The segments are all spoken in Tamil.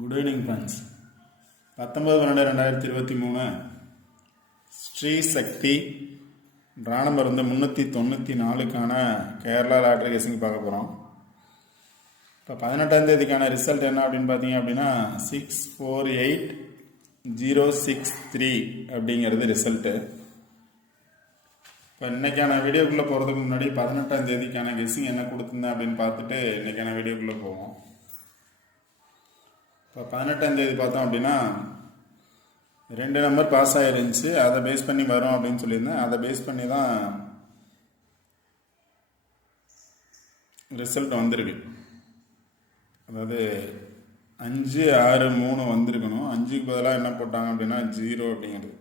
Good evening friends. 19/12/2023 ஸ்ரீ சக்தி ராணம் வந்து 394க்கான கேரளா லாட்ரி கெஸிங் பார்க்க போகிறோம். இப்போ 18ஆம் தேதிக்கான ரிசல்ட் என்ன அப்படின்னு பார்த்தீங்க அப்படின்னா 648063 அப்படிங்கிறது ரிசல்ட்டு. இப்போ இன்றைக்கான வீடியோக்குள்ளே போகிறதுக்கு முன்னாடி 18ஆம் தேதிக்கான கெஸிங் என்ன கொடுத்துருந்தேன் அப்படின்னு பார்த்துட்டு இன்றைக்கான வீடியோக்குள்ளே போவோம். இப்போ 18ஆம் தேதி பார்த்தோம் அப்படின்னா 2 நம்பர் பாஸ் ஆகிருந்துச்சு. அதை பேஸ் பண்ணி வரும் அப்படின்னு சொல்லியிருந்தேன். அதை பேஸ் பண்ணி தான் ரிசல்ட் வந்திருக்கு. அதாவது 5 6 3 வந்திருக்கணும். 5க்கு பதிலாக என்ன போட்டாங்க அப்படின்னா 0 அப்படிங்கிறது.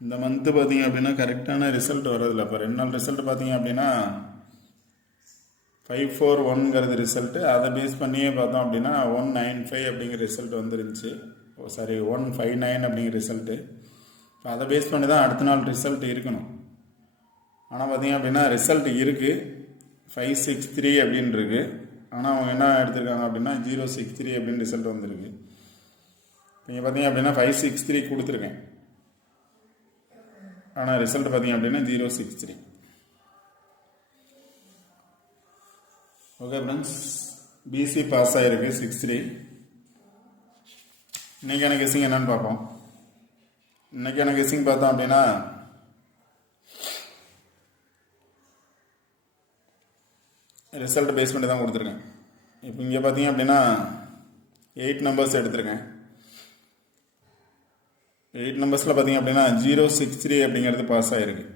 இந்த மந்த்து பார்த்தீங்க அப்படின்னா கரெக்டான ரிசல்ட் வரதில்லை. இப்போ 2 நாள் ரிசல்ட் பார்த்தீங்க அப்படின்னா 541ங்கிறது ரிசல்ட்டு. அதை பேஸ் பண்ணியே பார்த்தோம் அப்படின்னா 195 அப்படிங்கிற ரிசல்ட் வந்துருந்துச்சு. 159 அப்படிங்கிற ரிசல்ட்டு. இப்போ அதை பேஸ் பண்ணி தான் அடுத்த நாள் ரிசல்ட் இருக்கணும். ஆனால் பார்த்தீங்க அப்படின்னா ரிசல்ட் இருக்குது 563 அப்படின்னு இருக்குது. ஆனால் அவங்க என்ன எடுத்திருக்காங்க அப்படின்னா 063 அப்படின்னு ரிசல்ட் வந்துருக்கு. நீங்கள் பார்த்தீங்க அப்படின்னா 563 கொடுத்துருக்கேன். ஆனால் ரிசல்ட் பார்த்தீங்க அப்படின்னா 063. ஓகே ஃப்ரெண்ட்ஸ், பிசி பாஸ் ஆகிருக்கு 63. இன்றைக்கான கெஸிங் என்னன்னு பார்ப்போம். இன்றைக்கான கெஸிங் பார்த்தோம் அப்படின்னா ரிசல்ட் பேஸ் பண்ணி தான் கொடுத்துருக்கேன். இப்போ இங்கே பார்த்தீங்க அப்படின்னா 8 நம்பர்ஸ் எடுத்திருக்கேன். 8 நம்பர்ஸில் பார்த்தீங்க அப்படின்னா 063 அப்படிங்கிறது பாஸ் ஆகிருக்கு.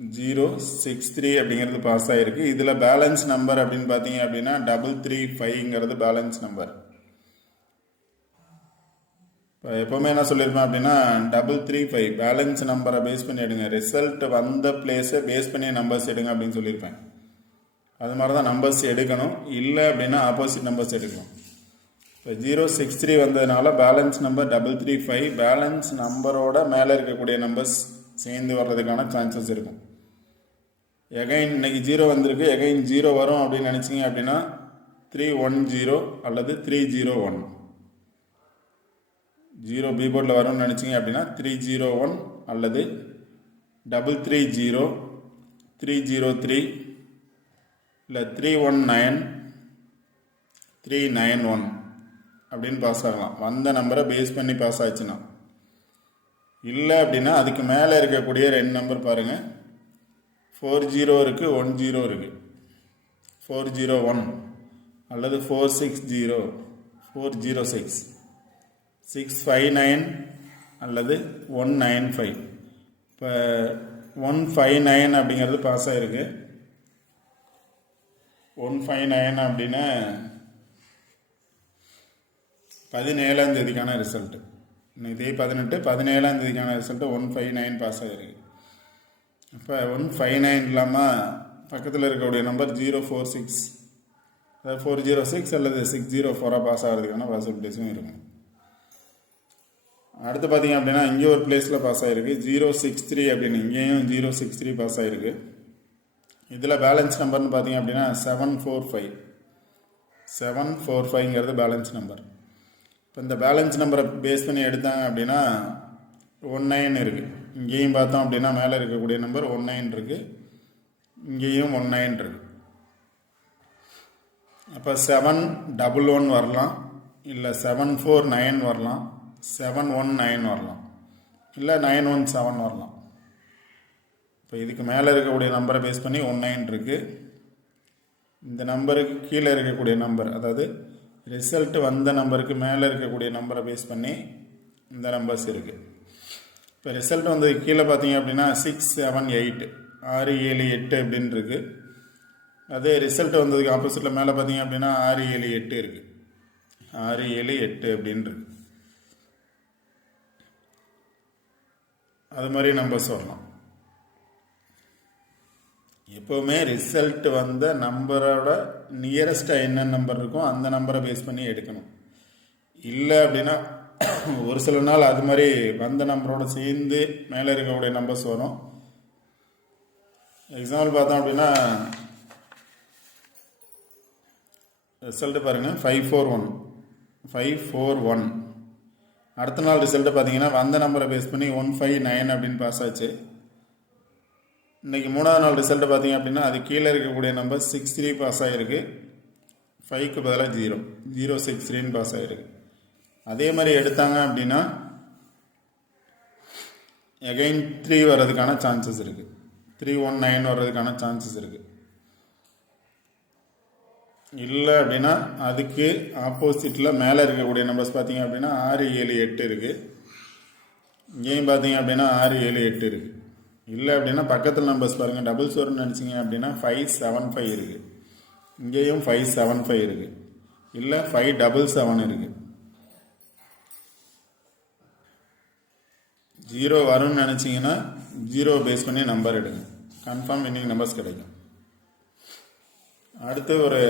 063 அப்படிங்கிறது பாஸ் ஆகிருக்கு. இதில் பேலன்ஸ் நம்பர் அப்படின்னு பார்த்தீங்க அப்படின்னா 335ங்கிறது பேலன்ஸ் நம்பர். இப்போ எப்போவுமே என்ன சொல்லியிருப்பேன் அப்படின்னா 335 பேலன்ஸ் நம்பரை பேஸ் பண்ணி எடுங்க, ரிசல்ட் வந்த பிளேஸை பேஸ் பண்ணி நம்பர்ஸ் எடுங்க அப்படின்னு சொல்லியிருப்பேன். அது மாதிரி தான் நம்பர்ஸ் எடுக்கணும். இல்லை அப்படின்னா ஆப்போசிட் நம்பர்ஸ் எடுக்கணும். இப்போ 063 வந்ததுனால பேலன்ஸ் நம்பர் 335. பேலன்ஸ் நம்பரோட மேலே இருக்கக்கூடிய நம்பர்ஸ் சேர்ந்து வர்றதுக்கான சான்சஸ் இருக்கும். எகைன் இன்னைக்கு 0 வந்திருக்கு, எகைன் 0 வரும் அப்படின்னு நினச்சிங்க அப்படின்னா 310 அல்லது 301. 0 பி போர்டில் வரும்னு நினச்சிங்க அப்படின்னா 301 அல்லது 330 303 இல்லை 319 391 அப்படின்னு பாஸ் ஆகலாம். வந்த நம்பரை பேஸ் பண்ணி பாஸ் ஆச்சுன்னா. இல்லை அப்படின்னா அதுக்கு மேலே இருக்கக்கூடிய 2 நம்பர் பாருங்கள். 40 இருக்குது, 10 இருக்குது. 401 அல்லது 460 406 659 அல்லது 195. இப்போ 159 அப்படிங்கிறது பாஸ் ஆகிருக்கு. 159 அப்படின்னா 17ஆம் தேதிக்கான ரிசல்ட்டு. இதே 17ஆம் தேதிக்கான ரிசல்ட்டு 159 பாஸ் ஆகிருக்கு. இப்போ 159 இல்லாமல் பக்கத்தில் இருக்கக்கூடிய நம்பர் 046 அதாவது 406 அல்லது 604 பாஸ் ஆகிறதுக்கான பாசிபிலிட்டிஸும் இருக்கும். அடுத்து பார்த்தீங்க அப்படின்னா இங்கே ஒரு பிளேஸில் பாஸ் ஆகிருக்கு 063 அப்படின்னு. இங்கேயும் 063 பாஸ் ஆகிருக்கு. இதில் பேலன்ஸ் நம்பர்னு பார்த்தீங்க அப்படின்னா 745ங்கிறது பேலன்ஸ் நம்பர். இப்போ இந்த பேலன்ஸ் நம்பரை பேஸ் பண்ணி எடுத்தாங்க அப்படின்னா 19 இருக்குது. இங்கேயும் பார்த்தோம் அப்படின்னா மேலே இருக்கக்கூடிய நம்பர் 19 இருக்குது, இங்கேயும் 19 இருக்குது. அப்போ 711 வரலாம், இல்லை 749 வரலாம், 719 வரலாம், இல்லை 917 வரலாம். இப்போ இதுக்கு மேலே இருக்கக்கூடிய நம்பரை பேஸ் பண்ணி 19 இருக்குது. இந்த நம்பருக்கு கீழே இருக்கக்கூடிய நம்பர், அதாவது ரிசல்ட் வந்த நம்பருக்கு மேலே இருக்கக்கூடிய நம்பரை பேஸ் பண்ணி இந்த நம்பர்ஸ் இருக்குது. இப்போ ரிசல்ட் வந்தது கீழே பார்த்தீங்க அப்படின்னா 678 678 அப்படின்னு இருக்குது. அதே ரிசல்ட் வந்ததுக்கு ஆப்போசிட்டில் மேலே பார்த்தீங்க அப்படின்னா 678 இருக்குது. 678 அப்படின்னு இருக்கு. அது மாதிரி நம்பர்ஸ் வரலாம். எப்போவுமே ரிசல்ட் வந்த நம்பரோட நியரஸ்ட்டாக என்ன நம்பர் இருக்கோ அந்த நம்பரை பேஸ் பண்ணி எடுக்கணும். இல்லை அப்படின்னா ஒரு சில நாள் அது மாதிரி வந்த நம்பரோட சேர்ந்து மேலே இருக்கக்கூடிய நம்பர்ஸ் வரும். எக்ஸாம்பிள் பார்த்தோம் அப்படின்னா ரிசல்ட்டு பாருங்கள் 541 541. அடுத்த நாள் ரிசல்ட்டு பார்த்தீங்கன்னா வந்த நம்பரை பேஸ் பண்ணி 159 அப்படின்னு பாஸ் ஆச்சு. இன்றைக்கி 3வது நாள் ரிசல்ட்டு பார்த்தீங்க அப்படின்னா அது கீழே இருக்கக்கூடிய நம்பர் 63 பாஸ் ஆகிருக்கு. 5க்கு பதிலாக 063 பாஸ் ஆகிருக்கு. அதே மாதிரி எடுத்தாங்க அப்படின்னா எகைன் 3 வர்றதுக்கான சான்சஸ் இருக்குது. 319 வர்றதுக்கான சான்சஸ் இருக்குது. இல்லை அப்படின்னா அதுக்கு ஆப்போசிட்டில் மேலே இருக்கக்கூடிய நம்பர்ஸ் பார்த்தீங்க அப்படின்னா 6 7 8 இருக்குது. இங்கேயும் பார்த்தீங்க அப்படின்னா 6 7 8 இருக்குது. இல்லை அப்படின்னா பக்கத்தில் நம்பர்ஸ் பாருங்கள், டபுள்ஸ் வரும்னு நினச்சிங்க அப்படின்னா 575 இருக்குது. இங்கேயும் 575 இருக்குது. இல்லை 577 இருக்குது. 0 வரும்னு நினச்சிங்கன்னா 0 பேஸ் பண்ணி நம்பர் எடுங்க, கன்ஃபார்ம் வின்னிங் நம்பர்ஸ் கிடைக்கும். அடுத்து ஒரு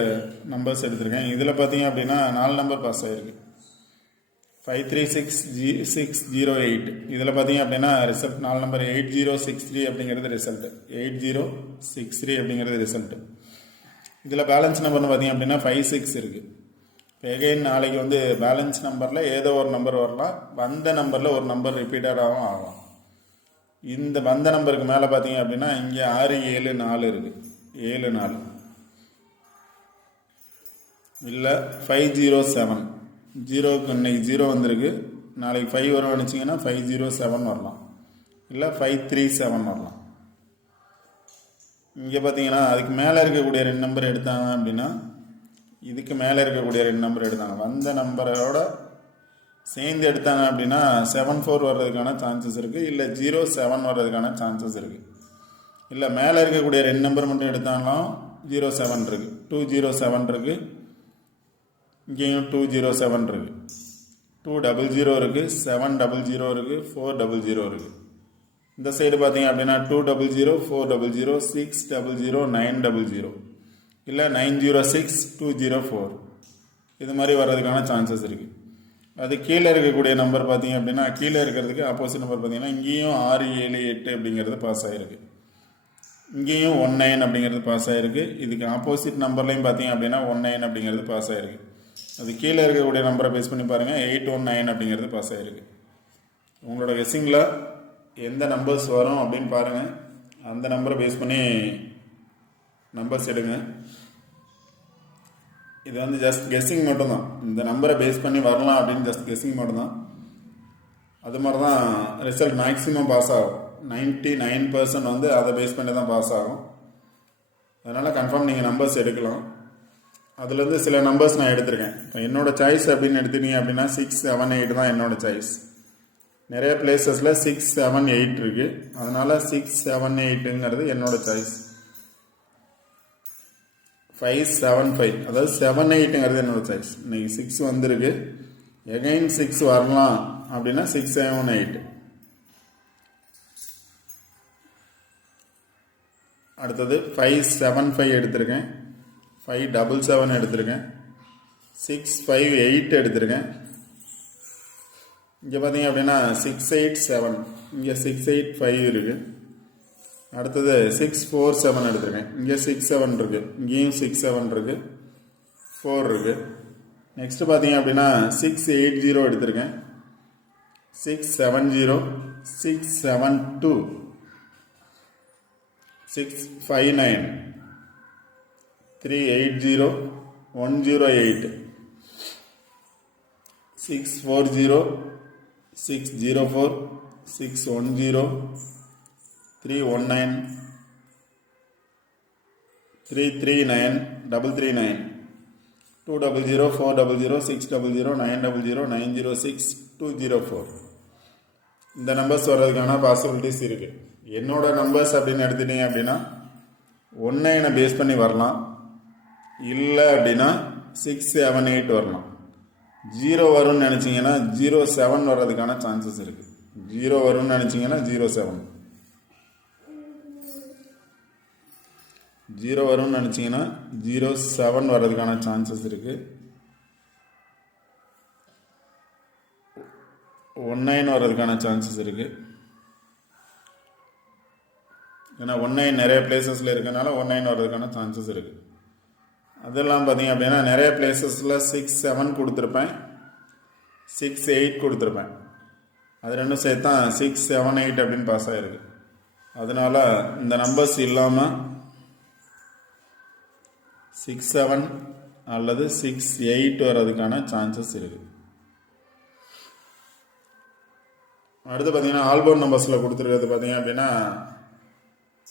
நம்பர்ஸ் எடுத்திருக்கேன். இதில் பார்த்தீங்க அப்படின்னா 4 நம்பர் பாஸ் ஆகிருக்கு. 53608. இதில் பார்த்தீங்க அப்படின்னா ரிசல்ட் 4 நம்பர் 8063 அப்படிங்கிறது ரிசல்ட்டு. 8063 அப்படிங்கிறது ரிசல்ட்டு. இதில் பேலன்ஸ் நம்பர்னு பார்த்தீங்க அப்படின்னா 56 இருக்குது. இப்போ எகைன் நாளைக்கு வந்து பேலன்ஸ் நம்பரில் ஏதோ ஒரு நம்பர் வரலாம், வந்த நம்பரில் ஒரு நம்பர் ரிப்பீட்டடாகவும் ஆகலாம். இந்த வந்த நம்பருக்கு மேலே பார்த்தீங்க அப்படின்னா இங்கே 674 இருக்குது. 74 இல்லை 507. 0க்கு இன்னைக்கு 0 வந்திருக்கு, நாளைக்கு 5 வரும் நினச்சிங்கன்னா 507 வரலாம், இல்லை 537 வரலாம். இங்கே பார்த்தீங்கன்னா அதுக்கு மேலே இருக்கக்கூடிய 2 நம்பர் எடுத்தாங்க அப்படின்னா இதுக்கு மேலே இருக்கக்கூடிய 2 நம்பர் எடுத்தாங்க, வந்த நம்பரோட சேர்ந்து எடுத்தாங்க அப்படின்னா 74 வர்றதுக்கான சான்சஸ் இருக்குது. இல்லை 07 வர்றதுக்கான சான்சஸ் இருக்குது. இல்லை மேலே இருக்கக்கூடிய 2 நம்பர் மட்டும் எடுத்தாலும் 07 இருக்குது, 207 இருக்குது. இங்கேயும் 207 இருக்குது, 200 இருக்குது, 700 இருக்குது, 400 இருக்குது. இந்த சைடு பார்த்தீங்க அப்படின்னா 200, 400, 600, 900, இல்லை 906, 204 இது மாதிரி வர்றதுக்கான சான்சஸ் இருக்குது. அது கீழே இருக்கக்கூடிய நம்பர் பார்த்தீங்க அப்படின்னா கீழே இருக்கிறதுக்கு ஆப்போசிட் நம்பர் பார்த்தீங்கன்னா இங்கேயும் 678 அப்படிங்கிறது பாஸ் ஆகிருக்கு. இங்கேயும் 19 அப்படிங்கிறது பாஸ் ஆகிருக்கு. இதுக்கு ஆப்போசிட் நம்பர்லையும் பார்த்தீங்க அப்படின்னா 19 அப்படிங்கிறது பாஸ் ஆகிருக்கு. அது கீழே இருக்கக்கூடிய நம்பரை பேஸ் பண்ணி பாருங்கள், 819 அப்படிங்கிறது பாஸ் ஆகிருக்கு. உங்களோட கெஸ்ஸிங்கில் எந்த நம்பர்ஸ் வரும் அப்படின்னு பாருங்கள், அந்த நம்பரை பேஸ் பண்ணி நம்பர்ஸ் எடுங்க. இது வந்து ஜஸ்ட் கெஸ்ஸிங் மட்டும்தான், இந்த நம்பரை பேஸ் பண்ணி வரலாம் அப்படின்னு ஜஸ்ட் கெஸ்ஸிங் மட்டும்தான். அது மாதிரி தான் ரிசல்ட் மேக்ஸிமம் பாஸ் ஆகும். 99% வந்து அதை பேஸ் பண்ணி தான் பாஸ் ஆகும். அதனால் கன்ஃபார்ம் நீங்கள் நம்பர்ஸ் எடுக்கலாம். அதுலேருந்து சில நம்பர்ஸ் நான் எடுத்திருக்கேன். இப்போ என்னோடய சாய்ஸ் அப்படின்னு எடுத்துட்டீங்க அப்படின்னா 6 7 8 தான் என்னோடய சாய்ஸ். நிறைய பிளேசஸில் 6 7 8 இருக்குது, அதனால் 6 7 8ங்கிறது என்னோடய சாய்ஸ். 575 அதாவது 7 8ங்கிறது என்னோடய சாய்ஸ். இன்றைக்கி 6 வந்திருக்கு, எகைன் 6 வரலாம் அப்படின்னா 6 7 8. அடுத்தது 575 எடுத்திருக்கேன், 577 எடுத்திருக்கேன், 658 எடுத்திருக்கேன். இங்கே பார்த்தீங்க அப்படின்னா 687, இங்கே 685 இருக்குது. அடுத்தது 647 எடுத்திருக்கேன், இங்கே 67 இருக்குது, இங்கேயும் 67 இருக்குது, 4 இருக்குது. நெக்ஸ்ட்டு பார்த்தீங்க அப்படின்னா 680 எடுத்திருக்கேன், 670, 672, 659, 380, 108, 640, 604, 610, 319, 339, 339, 200, 400, 600, 900, 906, 204. இந்த நம்பர்ஸ் வர்றதுக்கான பாசிபிலிட்டிஸ் இருக்குது. என்னோட நம்பர்ஸ் அப்படின்னு எடுத்துட்டீங்க அப்படின்னா 19 பேஸ் பண்ணி வரலாம், இல்லை அப்படின்னா 6 7 8 வரலாம். 0 வரும்னு நினச்சிங்கன்னா 07 வர்றதுக்கான சான்சஸ் இருக்குது. 0 வரும்னு நினச்சிங்கன்னா 07, 0 வரும்னு நினச்சிங்கன்னா 07 வர்றதுக்கான சான்சஸ் இருக்குது. 19 வர்றதுக்கான சான்சஸ் இருக்குது. ஏன்னா 19 நிறைய பிளேசஸில் இருக்கனால 19 வர்றதுக்கான சான்சஸ் இருக்குது. அதெல்லாம் பார்த்தீங்க அப்படின்னா நிறைய பிளேசஸில் 6 7 கொடுத்துருப்பேன், 6 8 கொடுத்துருப்பேன். அது ரெண்டும் சேர்த்தா 6 7 8 அப்படின்னு பாஸ் ஆகிருக்கு. அதனால் இந்த நம்பர்ஸ் இல்லாமல் 6 7 அல்லது 6 8 வர்றதுக்கான சான்சஸ் இருக்குது. அடுத்து பார்த்தீங்கன்னா ஆல்போர்ட் நம்பர்ஸில் கொடுத்துருக்கிறது பார்த்தீங்க அப்படின்னா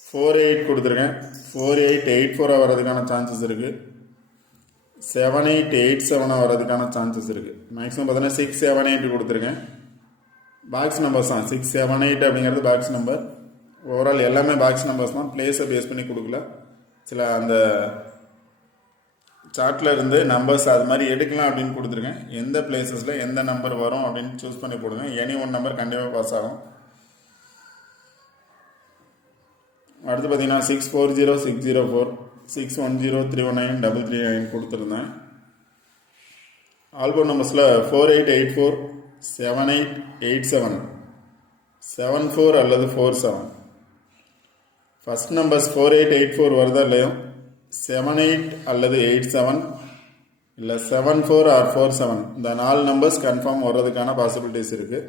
4 8 கொடுத்துருக்கேன். 4 8 8 4 வர்றதுக்கான சான்சஸ் இருக்குது. 7 8 8 7 வர்றதுக்கான சான்சஸ் இருக்குது. மேக்ஸிமம் பார்த்தீங்கன்னா 6 7 8 கொடுத்துருக்கேன். பாக்ஸ் நம்பர்ஸ் தான் 6 7 8 அப்படிங்கிறது பாக்ஸ் நம்பர். ஓவரால் எல்லாமே பாக்ஸ் நம்பர்ஸ் தான். பிளேஸை பேஸ் பண்ணி கொடுக்கல. சில அந்த சார்ட்டில் இருந்து நம்பர்ஸ் அது மாதிரி எடுக்கலாம் அப்படின்னு கொடுத்துருக்கேன். எந்த பிளேசஸில் எந்த நம்பர் வரும் அப்படின்னு சூஸ் பண்ணி போடுங்க. எனி ஒன் நம்பர் கண்டிப்பாக பாஸ் ஆகும். அடுத்து பார்த்தீங்கன்னா 6 4 0 6 0 4 6 1 0 3 1 9 3 3 9 கொடுத்துருந்தேன். ஆல்போர்ட் நம்பர்ஸில் 4 8 8 4 7 8 8 7 7 4 அல்லது 4 7. ஃபர்ஸ்ட் நம்பர்ஸ் 4 8 8 4 வருதா இல்லையோ 7 8 அல்லது 8 7 இல்லை 7 4 ஆர் 4 7 இந்த 4 நம்பர்ஸ் கன்ஃபார்ம் வர்றதுக்கான பாசிபிலிட்டிஸ் இருக்குது.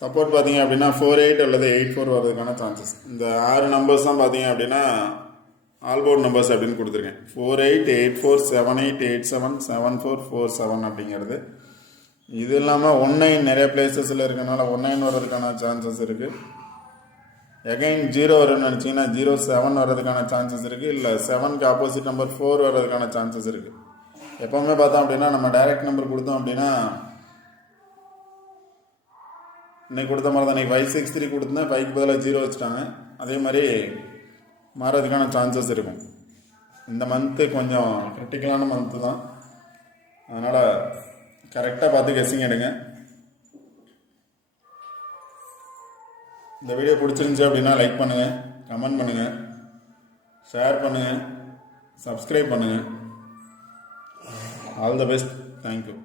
சப்போர்ட் பார்த்தீங்க அப்படின்னா 4 8 அல்லது 8 4 வர்றதுக்கான சான்சஸ். இந்த 6 நம்பர்ஸ் தான் பார்த்தீங்க அப்படின்னா ஆல்போர்ட் நம்பர்ஸ் அப்படின்னு கொடுத்துருக்கேன். 4 8 8 4 7 8 8 7 7 4 4 7 அப்படிங்கிறது. இது இல்லாமல் 1 9 நிறைய பிளேசஸில் இருக்கனால 1 9 வர்றதுக்கான சான்சஸ் இருக்குது. எகைன் 0 வரும்னு நினச்சிங்கன்னா 0 7 வர்றதுக்கான சான்சஸ் இருக்குது. இல்லை 7க்கு ஆப்போசிட் நம்பர் 4 வர்றதுக்கான சான்சஸ் இருக்குது. எப்போவுமே பார்த்தோம் அப்படின்னா நம்ம டைரக்ட் நம்பர் கொடுத்தோம் அப்படின்னா இன்னைக்கு கொடுத்த மாதிரி தான். இன்றைக்கி 5 6 3 கொடுத்தேன், 5க்கு பதிலாக 0 வச்சுட்டாங்க. அதே மாதிரி மாறதுக்கான சான்சஸ் இருக்கும். இந்த மந்த்து கொஞ்சம் கிரிட்டிக்கலான மந்த்து தான். அதனால் கரெக்டாக பார்த்து கெஸ்ஸிங் எடுங்க. இந்த வீடியோ பிடிச்சிருந்துச்சி அப்படின்னா லைக் பண்ணுங்கள், கமெண்ட் பண்ணுங்கள், ஷேர் பண்ணுங்கள், சப்ஸ்கிரைப் பண்ணுங்கள். All the best. தேங்க்யூ.